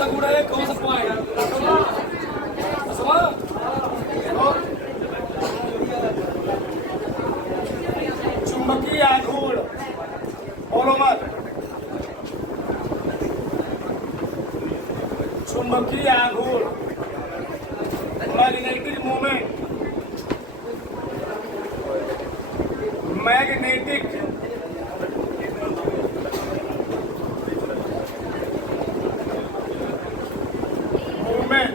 सा गुण है, कौन सा पॉइंट? चुंबकीय आघूर्ण, बोलो मत। चुंबकीय आघूर्ण, magnetic movement, magnetic movement,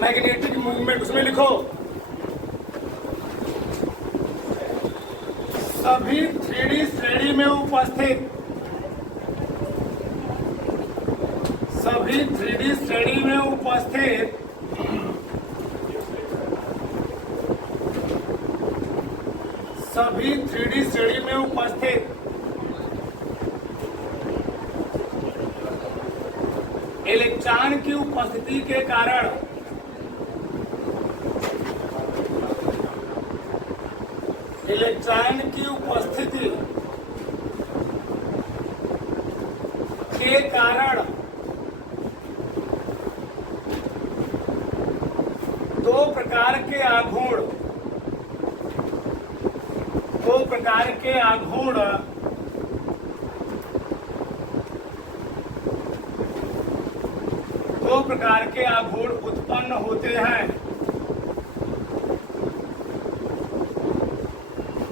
magnetic movement, उसमें लिखो सभी 3D श्रेणी में उपस्थित, सभी 3D श्रेणी में उपस्थित सभी 3D श्रेणी में उपस्थित इलेक्ट्रॉन की उपस्थिति के कारण इलेक्ट्रॉन की उपस्थिति के कारण दो प्रकार के आघूर्ण, दो प्रकार के आघूर्ण दो प्रकार के आघूर्ण उत्पन्न होते हैं,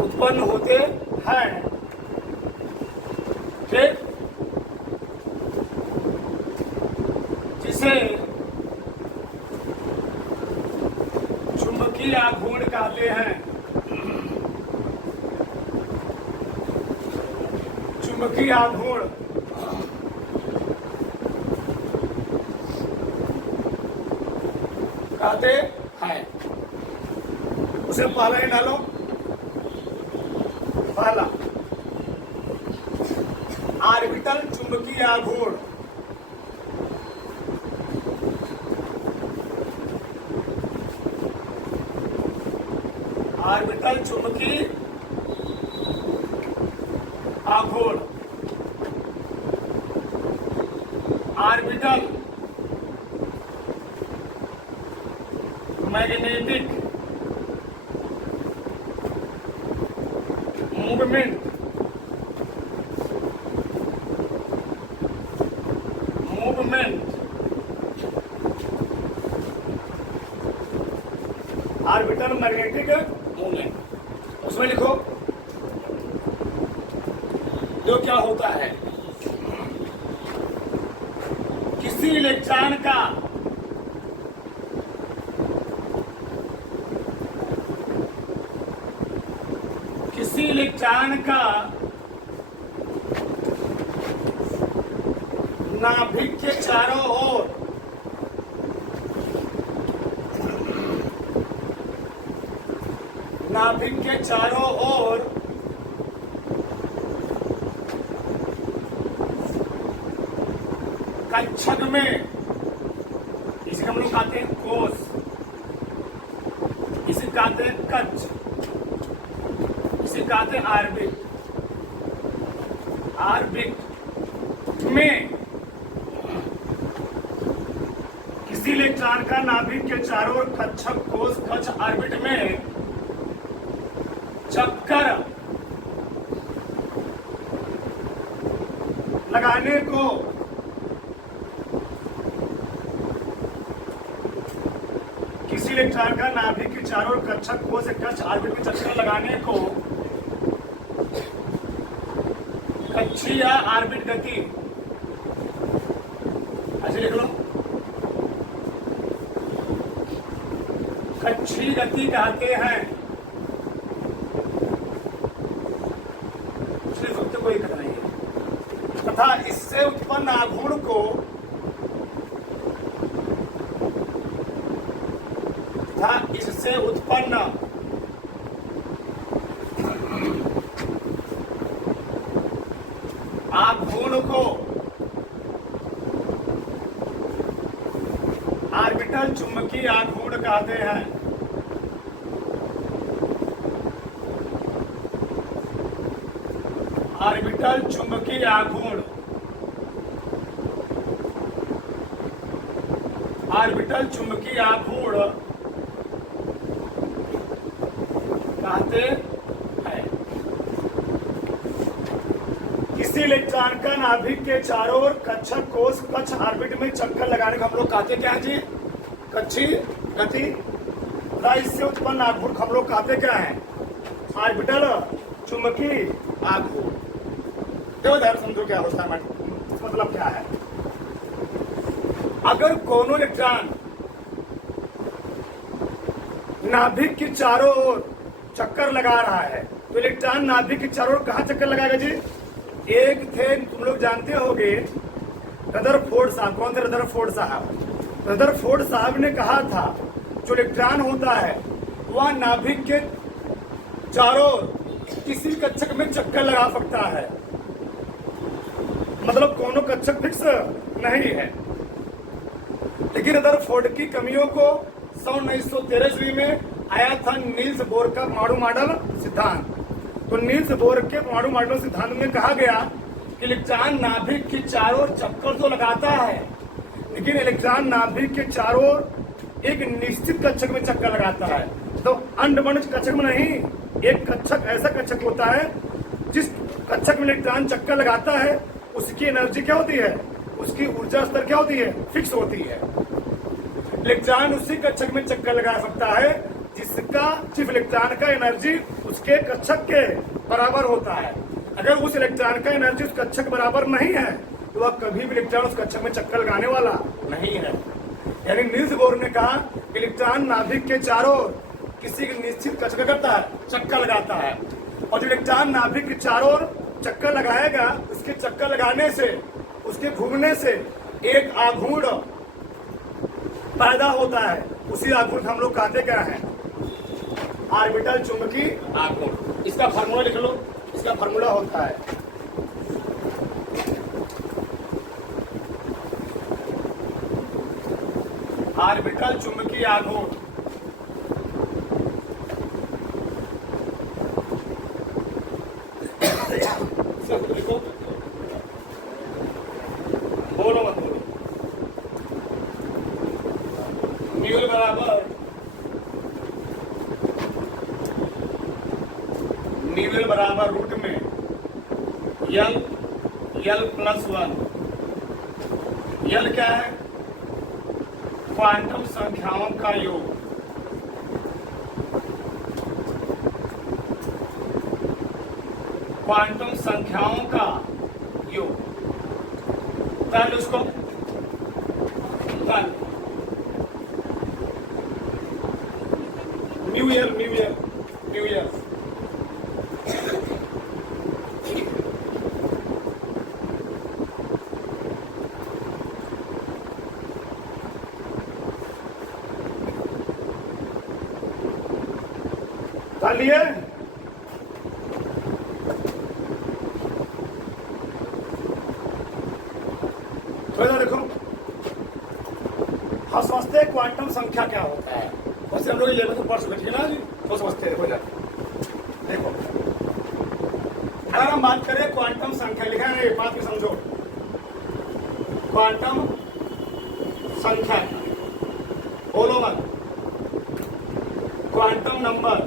उत्पन्न होते हैं। ठीक, जिसे चुंबकीय आघूर्ण कहते हैं। चुंबकीय आघूर्ण कहते हैं। उसे पहला ही डालो, पहला ऑर्बिटल चुंबकीय आघूर्ण, ऑर्बिटल चुंबकीय आघूर्ण, orbital magnetic movement, orbital magnetic movement, उसमें लिखो जो क्या होता है। किसी इलेक्ट्रॉन का नाभिक के चारों ओर नाभिक के चारों ओर कक्षक में, इसे हम लोग कहते हैं कोष, इसे कहते हैं कक्ष, इसे कहते हैं ऑर्बिट, ऑर्बिट में किसी इलेक्ट्रॉन का नाभिक के चारों ओर कक्षक, कोष, कक्ष, ऑर्बिट में चक्कर लगाने को किसी इलेक्ट्रॉन का नाभिक के चारों ओर कक्षक, कोष, कक्ष, ऑर्बिट में चक्कर लगाने को कक्षीय या ऑर्बिट गति, ऐसे लिख लो, कक्षीय गति कहते हैं। कोई दिक्कत नहीं है। तथा इससे उत्पन्न आघूर्ण को इससे उत्पन्न आघूर्ण को ऑर्बिटल चुंबकीय आघूर्ण कहते हैं। ऑर्बिटल चुंबकीय आघूर्ण ऑर्बिटल चुंबकीय आघूर्ण कहते हैं। किसी इलेक्ट्रॉन का नाभिक के चारों ओर कक्षक कोष कक्ष ऑर्बिट में चक्कर लगाने को हम लोग कहते क्या है जी? कक्षीय गति। इससे उत्पन्न आघूर्ण हम लोग कहते क्या है? ऑर्बिटल चुंबकीय आघूर्ण। देखो ध्यान समझो क्या होता है, मतलब क्या है। अगर कोनो इलेक्ट्रॉन नाभिक के चारों ओर चक्कर लगा रहा है तो इलेक्ट्रॉन नाभिक के चारों ओर कहां चक्कर लगाएगा जी? एक थे, तुम लोग जानते होंगे, रदरफोर्ड साहब। कौन थे? रदरफोर्ड साहब। रदरफोर्ड साहब ने कहा था जो इलेक्ट्रॉन होता है वह नाभिक के चारों ओर किसी कक्षक में चक्कर लगा सकता है, मतलब कोनो कक्षक फिक्स नहीं है। लेकिन रदरफोर्ड की कमियों को 1913 में आया था नील्स बोर का परमाणु मॉडल सिद्धांत। तो नील्स बोर के परमाणु मॉडल सिद्धांत में कहा गया कि इलेक्ट्रॉन नाभिक के चारों ओर चक्कर तो लगाता है, लेकिन इलेक्ट्रॉन नाभिक के चारों ओर एक निश्चित कक्षक में चक्कर लगाता है। तो अंडमंड कक्षक में नहीं, एक कक्षक ऐसा कक्षक होता है जिस कक्षक में इलेक्ट्रॉन चक्कर लगाता है उसकी एनर्जी क्या होती है? उसकी ऊर्जा स्तर क्या होती है? फिक्स होती है। इलेक्ट्रॉन उसी कक्षक में चक्कर लगा सकता है जिसका सिर्फ इलेक्ट्रॉन का एनर्जी उसके कक्षक के बराबर होता है। अगर उस इलेक्ट्रॉन का एनर्जी उस कक्षक बराबर नहीं है तो वह कभी भी इलेक्ट्रॉन उस कक्षक में चक्कर लगाने वाला नहीं है। यानी नील्स बोर ने कहा इलेक्ट्रॉन नाभिक के चारों ओर किसी निश्चित कक्षक करता है, चक्कर लगाता है, और जो इलेक्ट्रॉन नाभिक के चारों ओर चक्कर लगाएगा उसके चक्कर लगाने से, उसके घूमने से एक आघूर्ण पैदा होता है। उसी आघूर्ण हम लोग कहते क्या है? ऑर्बिटल चुंबकीय आघूर्ण। इसका फार्मूला लिख लो। इसका फार्मूला होता है ऑर्बिटल चुंबकीय आघूर्ण लिखो, बोलो मत बोलो। म्यू बराबर न्यूएल बराबर रूट में यल प्लस 1। यल क्या है? क्वांटम संख्याओं का योग। क्वांटम संख्याओं का योग। कर लो उसको, कर। New year new year new year. कर लिए? थोड़ा देखो, हम समझते हैं क्वांटम संख्या क्या होता है। वैसे हम लोग 11th पढ़ चुके ना जी, तो समझते हो जाते। देखो, अगर हम बात करें क्वांटम संख्या, लिखा है एक बात भी समझो। क्वांटम संख्या बोलो मत, क्वांटम नंबर।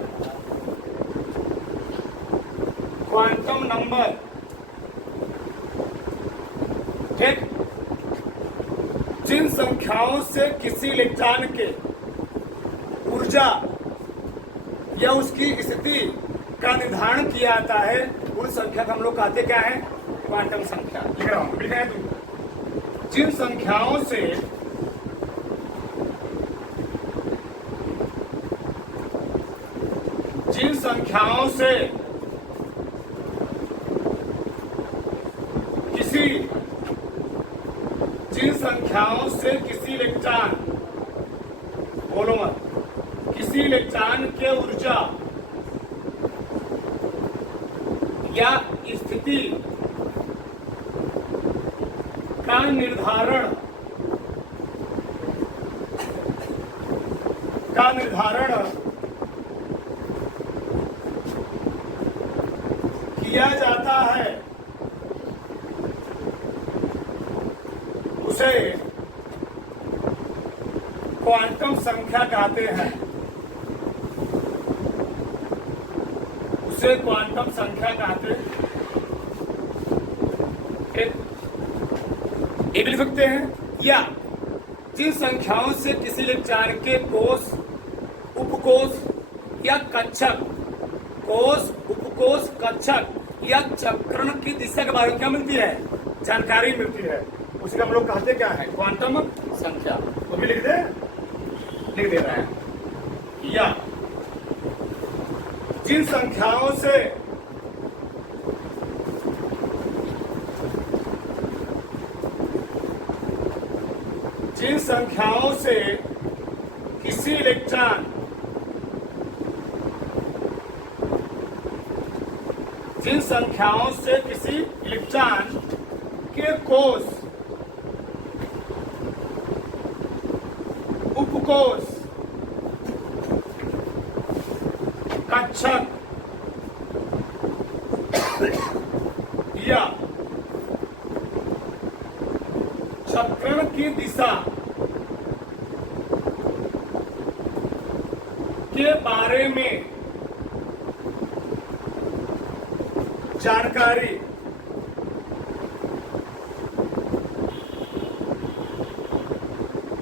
क्वांटम नंबर, ठीक, जिन संख्याओं से किसी इलेक्ट्रॉन के ऊर्जा या उसकी स्थिति का निर्धारण किया जाता है उन संख्या का हम लोग कहते क्या है? क्वांटम संख्या। लिख रहा हूं, लिख रहे हैं तुम। जिन संख्याओं से किसी इलेक्ट्रॉन, बोलो मत, किसी इलेक्ट्रॉन के ऊर्जा या स्थिति का निर्धारण किया जाता है उसे क्वांटम संख्या कहते हैं, उसे क्वांटम संख्या कहते हैं। एक लिख सकते हैं, या जिन संख्याओं से किसी इलेक्ट्रॉन के कोष, उपकोष या कक्षक, कोष, उपकोष, कक्षक या चक्रण की दिशा के बारे में क्या मिलती है, जानकारी मिलती है, उसे हम लोग कहते क्या है, क्वांटम संख्या। वो भी लिख दे रहे हैं। या जिन संख्याओं से किसी इलेक्ट्रॉन, जिन संख्याओं से किसी इलेक्ट्रॉन के कोष, उपकोष, कक्षक या चक्रण की दिशा के बारे में जानकारी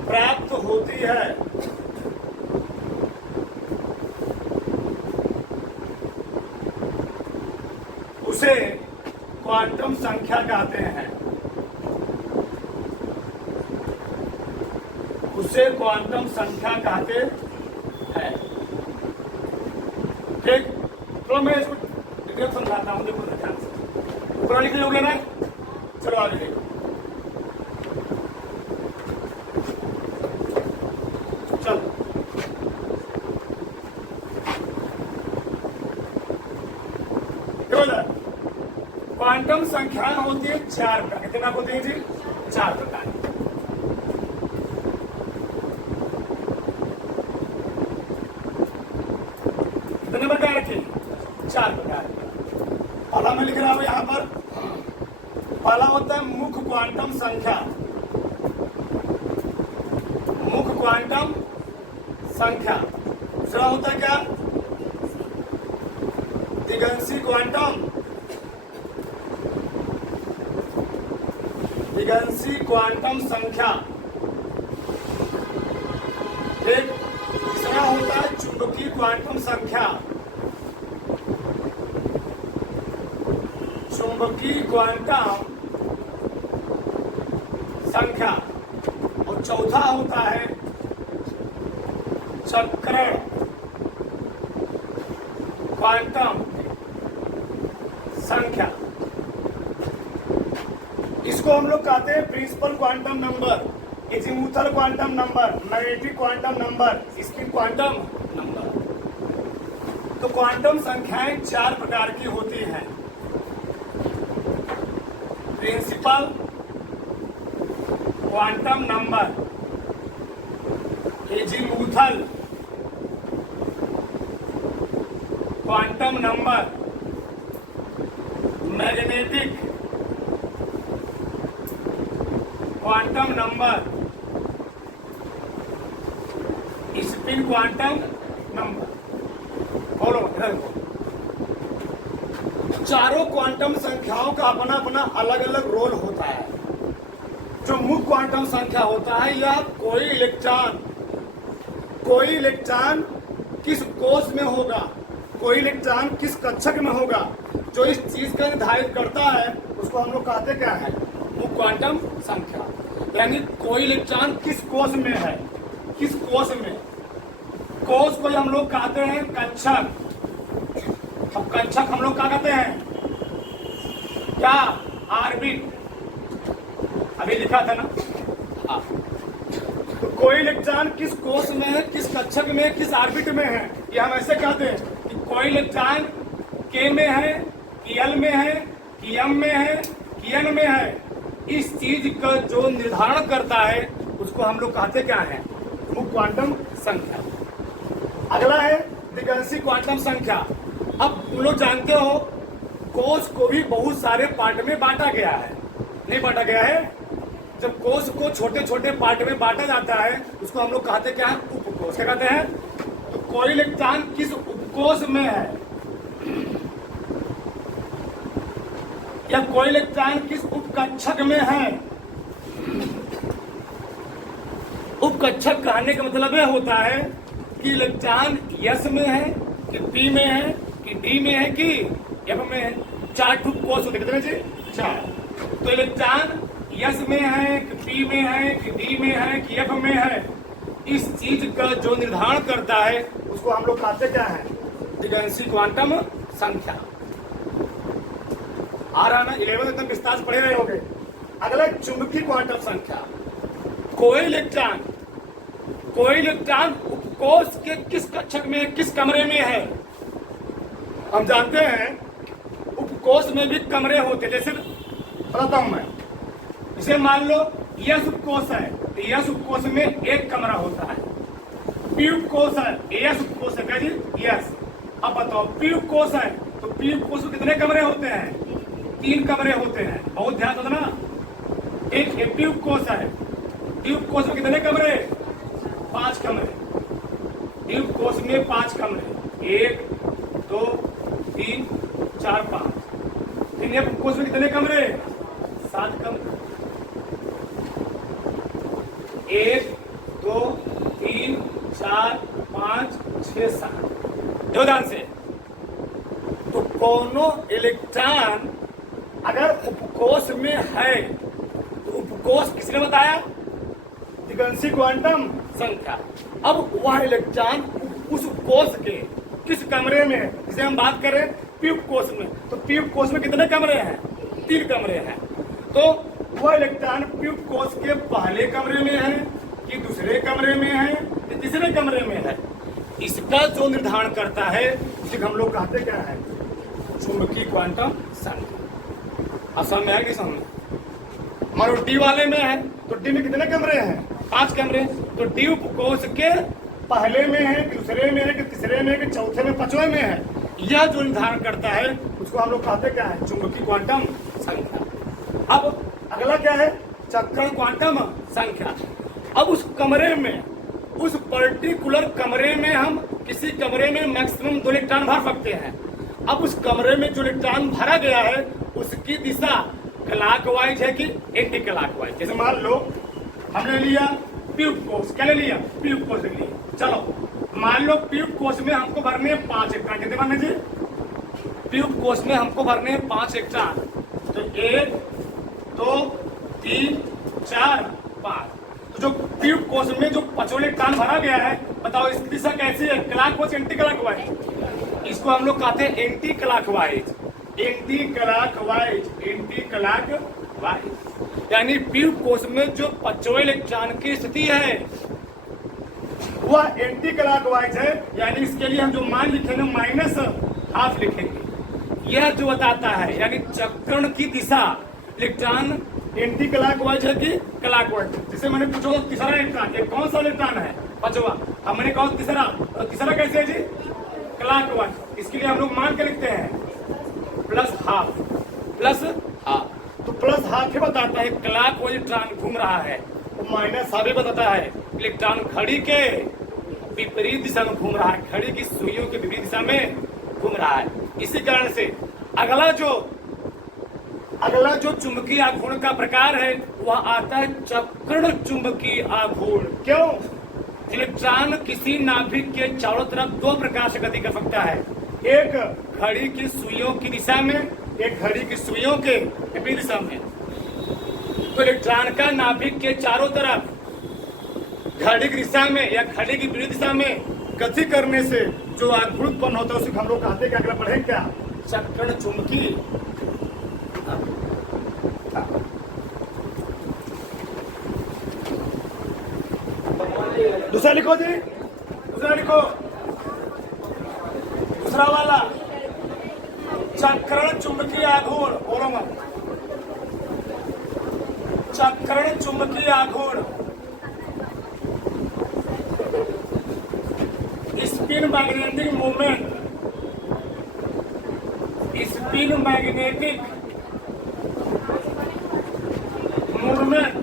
प्राप्त होती है, उसे क्वांटम संख्या कहते हैं, उसे क्वांटम संख्या कहते हैं। ठीक, तो मैं इसको डिटेल समझाता हूं, देखो ध्यान से। ऊपर लिखे हो गया ना, चलो आगे देखो। चलो क्वांटम संख्याएं होती है 4 प्रकार। कितना होती है जी? 4 प्रकार। कितने प्रकार की? 4 प्रकार की। पहला मैं लिख रहा हूं यहां पर, पहला होता है मुख्य क्वांटम संख्या, मुख्य क्वांटम संख्या। दूसरा होता है क्या? दिगंशी क्वांटम, दिगंशी क्वांटम संख्या। एक तीसरा होता है चुंबकीय क्वांटम संख्या, चुंबकीय क्वांटम संख्या। और चौथा होता है चक्रण क्वांटम संख्या। इसको हम लोग कहते हैं principal quantum number, azimuthal quantum number, magnetic quantum number, spin quantum number. तो क्वांटम संख्याएं 4 प्रकार की होती हैं। Principal quantum number, azimuthal quantum number, magnetic quantum number, spin quantum number. बोलो चारों क्वांटम संख्याओं का अपना अपना अलग अलग रोल होता है। जो मुख्य क्वांटम संख्या होता है, या कोई इलेक्ट्रॉन किस कोष में होगा, कोई इलेक्ट्रॉन किस कक्षक में होगा, जो इस चीज का निर्धारित करता है, उसको हम लोग कहते क्या है? मुख्य क्वांटम संख्या। यानी कोई इलेक्ट्रॉन किस कोष में है, किस कोष में, कोष को हम लोग कहते हैं कक्षक। अब कक्षक हम लोग क्या कहते हैं? क्या? ऑर्बिट। अभी लिखा था ना। तो कोई इलेक्ट्रॉन किस कोष में है, किस कक्षक में, किस ऑर्बिट में है, ये हम ऐसे कहते हैं कि कोई इलेक्ट्रॉन के में है, कि एल में है, कि एम में है, कि एन में है। इस चीज का जो निर्धारण करता है, उसको हम लोग कहते क्या है? मुख्य क्वांटम संख्या। अगला है दिगंशी क्वांटम संख्या। अब तुम लोग जानते हो, कोष को भी बहुत सारे पार्ट में बांटा गया है, नहीं बांटा गया है? जब कोश को छोटे छोटे पार्ट में बांटा जाता है उसको हम लोग कहते क्या है, उपकोश। क्या कहते हैं? तो कोई इलेक्ट्रॉन किस उपकोश में है या कोई इलेक्ट्रॉन किस उपकक्षक में है। उपकक्षक कहने का मतलब यह होता है कि इलेक्ट्रॉन यस में है कि पी में है कि डी में है कि एफ में है। 4 कोश होते कितने जी? 4। तो इलेक्ट्रॉन यस में है कि पी में है कि डी में है कि एफ में है, इस चीज का जो निर्धारण करता है उसको हम लोग कहते क्या है? दिगंशी क्वांटम संख्या। आ रहा ना? 11 एकदम विस्तार से पढ़े रहे होंगे। अगला चुंबकीय क्वांटम संख्या। कोई इलेक्ट्रॉन उपकोश के किस कक्षक में, किस कमरे में है। हम जानते हैं उपकोश में भी कमरे होते हैं। जैसे प्रथम में इसे मान लो यस उपकोश है तो यस उपकोश में एक कमरा होता है। पी उपकोश है, यस उपकोश है क्या जी? यस। अब बताओ पी उपकोश है तो पी उपकोश में कितने कमरे होते हैं? 3 कमरे होते हैं। बहुत ध्यान दो ना। एक पी उपकोश है, डी उपकोश में कितने कमरे? 5 कमरे। डी उपकोश में 5 कमरे, 1 2 3 4 5। एफ उपकोश में कितने कमरे? 7 कमरे। 1 2 3 4 5 6 7। ध्यान से। तो कोनो इलेक्ट्रॉन अगर उपकोश में है तो उपकोश किसने बताया? दिगंशी क्वांटम संख्या। अब वह इलेक्ट्रॉन उस कोश के किस कमरे में है, जिसे हम बात करें पी उपकोश में, तो पी उपकोश में कितने कमरे हैं? 3 कमरे हैं। तो वह इलेक्ट्रॉन पी उपकोश के पहले कमरे में है कि दूसरे कमरे में है कि तीसरे कमरे में है, इसका जो निर्धारण करता है उसे हम लोग कहते क्या है? चुंबकीय क्वांटम संख्या। अब समझ में है कि समझ? मानो डी वाले में है तो डी में कितने कमरे हैं? 5 कमरे। तो डी उपकोश के पहले में है, दूसरे में है कि तीसरे में है कि चौथे में, 5वें में है, यह जो निर्धारण करता है उसको हम लोग कहते क्या है? चुंबकीय क्वांटम संख्या। अब अगला क्या है? चक्रण क्वांटम संख्या। अब उस कमरे में, उस पर्टिकुलर कमरे में हम किसी कमरे में मैक्सिमम 2 इलेक्ट्रॉन भर सकते हैं। अब उस कमरे में जो इलेक्ट्रॉन भरा गया है उसकी दिशा क्लॉकवाइज है कि एंटी क्लॉकवाइज। जैसे मान लो हमने लिया पी उपकोश। क्या ले लिया? पी उपकोश ले लिया। चलो मान लो पी उपकोश में हमको भरने 5 इलेक्ट्रॉन। कितने भरने जी? पी उपकोश में हमको भरने 5 इलेक्ट्रॉन। तो 1 2 3 4 5। तो जो पी उपकोश में जो 5वां इलेक्ट्रॉन भरा गया है, बताओ इसकी दिशा कैसी है? Clockwise anti clockwise? इसको हम लोग कहते हैं anti clockwise. Anti clockwise, anti clockwise. यानी पी कोश में जो 5वें इलेक्ट्रॉन की स्थिति है वह एंटी क्लॉकवाइज है। यानी इसके लिए हम जो मान लिखेंगे -½ लिखेंगे। यह जो बताता है यानी चक्रण की दिशा इलेक्ट्रॉन एंटी क्लॉकवाइज है कि क्लॉकवाइज। जैसे मैंने पूछा तीसरा इलेक्ट्रॉन, ये कौन सा इलेक्ट्रॉन है? 5वां। अब मैंने कहा तीसरा, और तीसरा कैसे है जी? क्लॉकवाइज। इसके लिए हम लोग मान के लिखते हैं +½ तो +½ ही बताता है क्लॉकवाइज इलेक्ट्रॉन घूम रहा है। तो -½ भी बताता है इलेक्ट्रॉन घड़ी के विपरीत दिशा में घूम रहा है, घड़ी की सुइयों के विपरीत दिशा में घूम रहा है। इसी कारण से अगला जो चुंबकीय आघूर्ण का प्रकार है वह आता है चक्रण चुंबकीय आघूर्ण। क्यों? इलेक्ट्रॉन किसी नाभिक के चारों तरफ 2 प्रकार से गति कर सकता है। एक घड़ी की सुइयों की दिशा में, एक घड़ी की सुइयों के विपरीत दिशा में। तो इलेक्ट्रॉन का नाभिक के चारों तरफ घड़ी की दिशा में या घड़ी की विपरीत दिशा में गति करने से जो आघूर्ण उत्पन्न होता है उसे हम लोग कहते हैं क्या? अगला पढ़े क्या? चक्रण चुंबकीय। दूसरा लिखो जी, दूसरा लिखो, दूसरा वाला चक्रण चुंबकीय आघूर्ण। बोलो मत। चक्रण चुंबकीय आघूर्ण। Spin magnetic movement, spin magnetic movement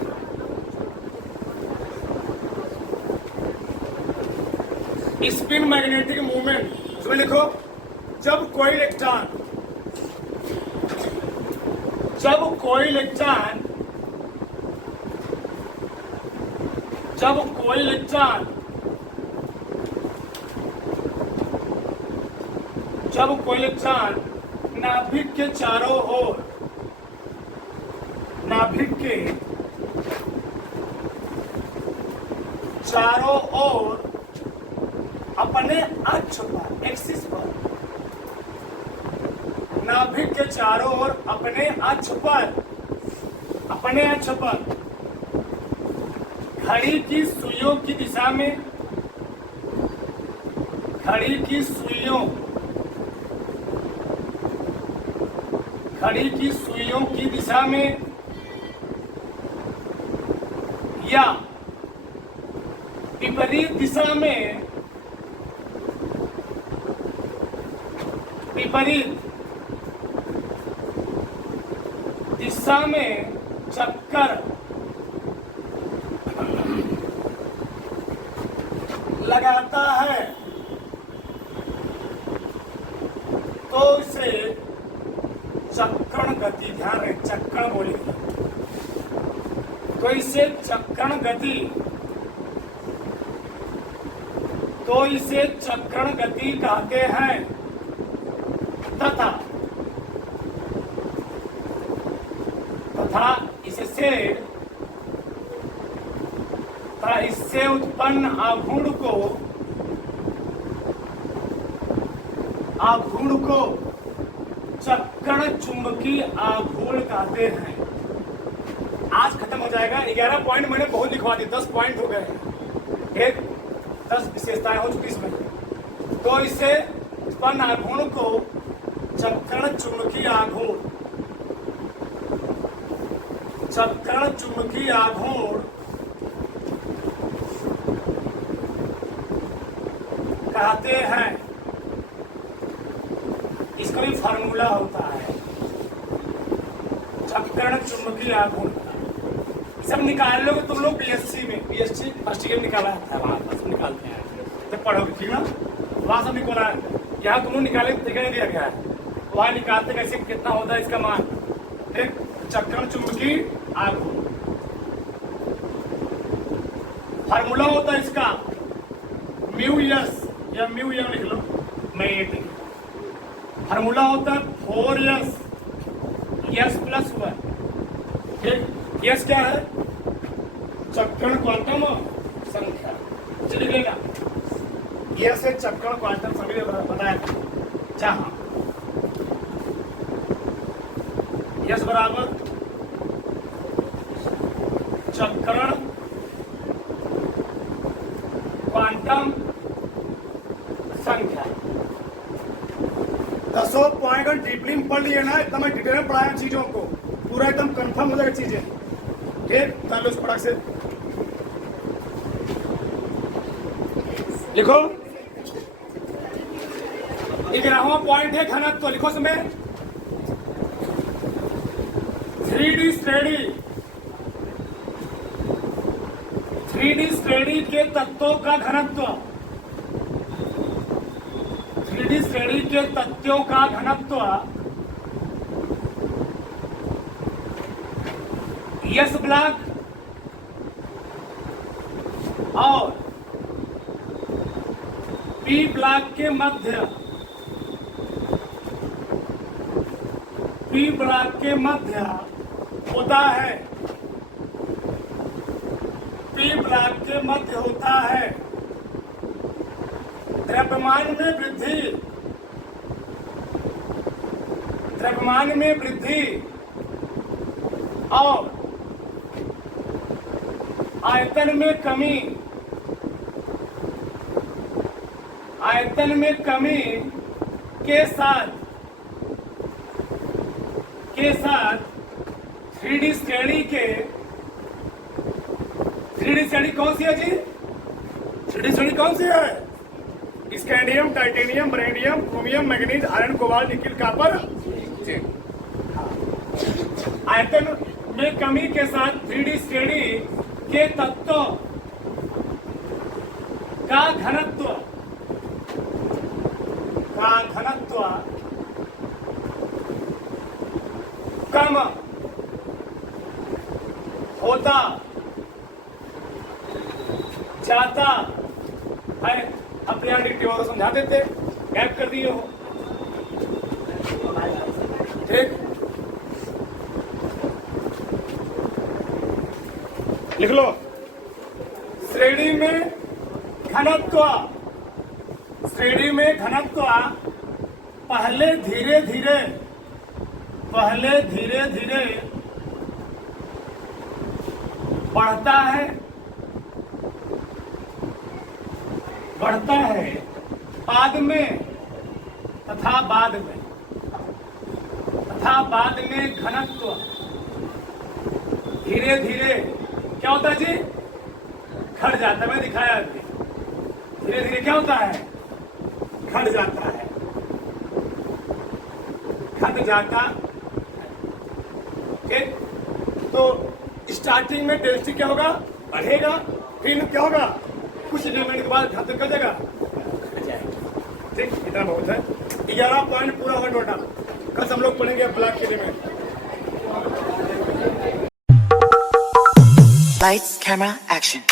spin magnetic movement, उसमें लिखो जब कोई इलेक्ट्रॉन जब कोई इलेक्ट्रॉन नाभिक के चारों ओर अपने अक्ष पर, एक्सिस पर, नाभिक के चारों ओर अपने अक्ष पर घड़ी की सुइयों की दिशा में या विपरीत दिशा में चक्कर लगाता है तो इसे चक्रण गति, ध्यान रहे चक्रण बोलेंगे, तो इसे चक्रण गति कहते हैं तथा इससे उत्पन्न आघूर्ण को चक्रण चुंबकीय आघूर्ण कहते हैं। आज खत्म हो जाएगा। 11 पॉइंट मैंने बहुत लिखवा दिए, 10 पॉइंट हो गए, एक 10 विशेषताएं हो चुकी इसमें। तो इससे उत्पन्न आघूर्ण को चक्रण चुंबकीय आघूर्ण कहते हैं। इसका भी फार्मूला होता है चक्रण चुंबकीय आघूर्ण का। सब निकाल लोगे तुम लोग बीएससी फर्स्ट ईयर निकाला है, वहां पर सब निकालते हैं जब पढ़ोगे, ठीक ना। वहां सब निकाला है, यहाँ तुम लोग निकाले दिखाई दिया गया है, वहां निकालते कैसे कितना होता है इसका मान। ठीक, चक्रण चुंबकीय आघूर्ण फार्मूला होता है इसका म्यू एस, या म्यू एम लिख लो, मैग्नेटिक फार्मूला होता है 4s + 1। ठीक, यस क्या है? चक्रण क्वांटम संख्या, चलिएगा यस है चक्रण क्वांटम संख्या बताया था। जहां यस बराबर चक्रण क्वांटम संख्या। 10 पॉइंट डीपली में पढ़ लिए ना, एकदम डिटेल में पढ़ाया चीजों को, पूरा एकदम कंफर्म हो जाएगा चीजें। ठीक, चलो उस पढ़ा से लिखो। 11वां पॉइंट है घनत्व, तो लिखो इसमें 3D श्रेणी के तत्वों का घनत्व, 3D श्रेणी के तत्वों का घनत्व एस ब्लॉक और पी ब्लॉक के मध्य, होता है। पी ब्लॉक के मध्य होता है द्रव्यमान में वृद्धि और आयतन में कमी के साथ 3D श्रेणी कौन सी है जी? 3D श्रेणी कौन सी है? स्कैंडियम, टाइटेनियम, बरेनियम, chromium, manganese, iron, cobalt, nickel, copper, zinc. आयतन में कमी के साथ 3D श्रेणी के तत्वों का घनत्व का घनत्व कम होता जाता है। अपने यहाँ डिक्टेवर को समझा देते, गैप कर दिए हो। ठीक, लिख लो। श्रेणी में घनत्व, श्रेणी में घनत्व पहले धीरे धीरे बढ़ता है बाद में तथा बाद में घनत्व धीरे धीरे क्या होता है जी, घट जाता है। मैं दिखाया अभी, धीरे धीरे क्या होता है, घट जाता है, घट जाता। ठीक, तो स्टार्टिंग में डेंसिटी क्या होगा, बढ़ेगा, फिर क्या होगा, कुछ मिनट के बाद घट कर जाएगा। ठीक, इतना बहुत है। 11 पॉइंट पूरा होगा टोटल। कल हम लोग पढ़ेंगे ब्लॉक के लिए में। Lights, camera, action.